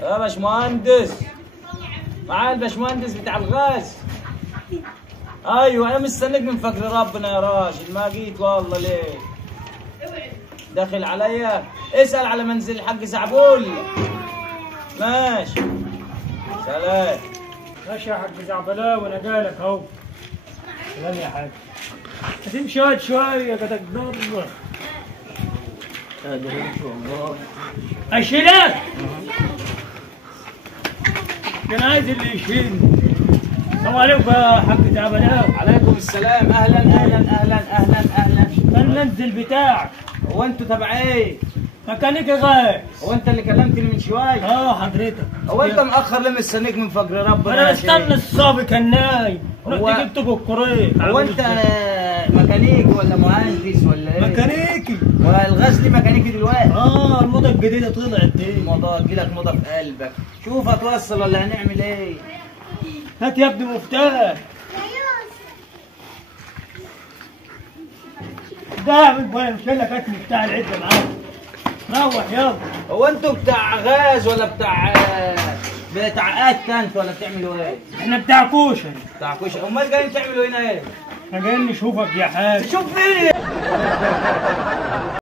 يا باشمهندس، معايا الباشمهندس بتاع الغاز. ايوه انا مستنيك من فجر ربنا يا راجل، ما جيت والله ليه؟ داخل عليا؟ اسأل على منزل الحاج زعبول. ماشي، سلام. ماشي يا حاج زعبلاء وانا جايلك اهو. سلام يا حاج. هتمشي شويه كده تقدر. قادر ان شاء الله. اشيلك. كان عايز اللي يشيلني. السلام عليكم يا حاج زعبلاء. عليكم السلام، اهلا اهلا اهلا اهلا اهلا. المنزل بتاعك. هو انتوا تبع ايه؟ ميكانيكي غاز. هو انت اللي كلمتني من شويه؟ حضرتك. هو انت مأخر ليه مستنيك من فجر ربنا؟ انا مستني الصبي كان نايم. هو رحت جبته بالكوريك. هو انت ميكانيكي ولا مهندس ولا ايه؟ ميكانيكي. والغاز ليه ميكانيكي دلوقتي؟ الموضه الجديده طلعت دي. الموضوع تجيلك موضه في قلبك. شوف هتوصل ولا هنعمل ايه؟ هات يا ابني مفتاح. ده من بوين مش لك هات مفتاح العده معاك. روح يلا. هو انتوا بتاع غاز ولا بتاع قات انت ولا بتعملوا ايه؟ احنا بتاع كوشه. بتاع كشري. امال جايين تعملوا هنا ايه؟ احنا جايين نشوفك يا حاج. تشوف فين؟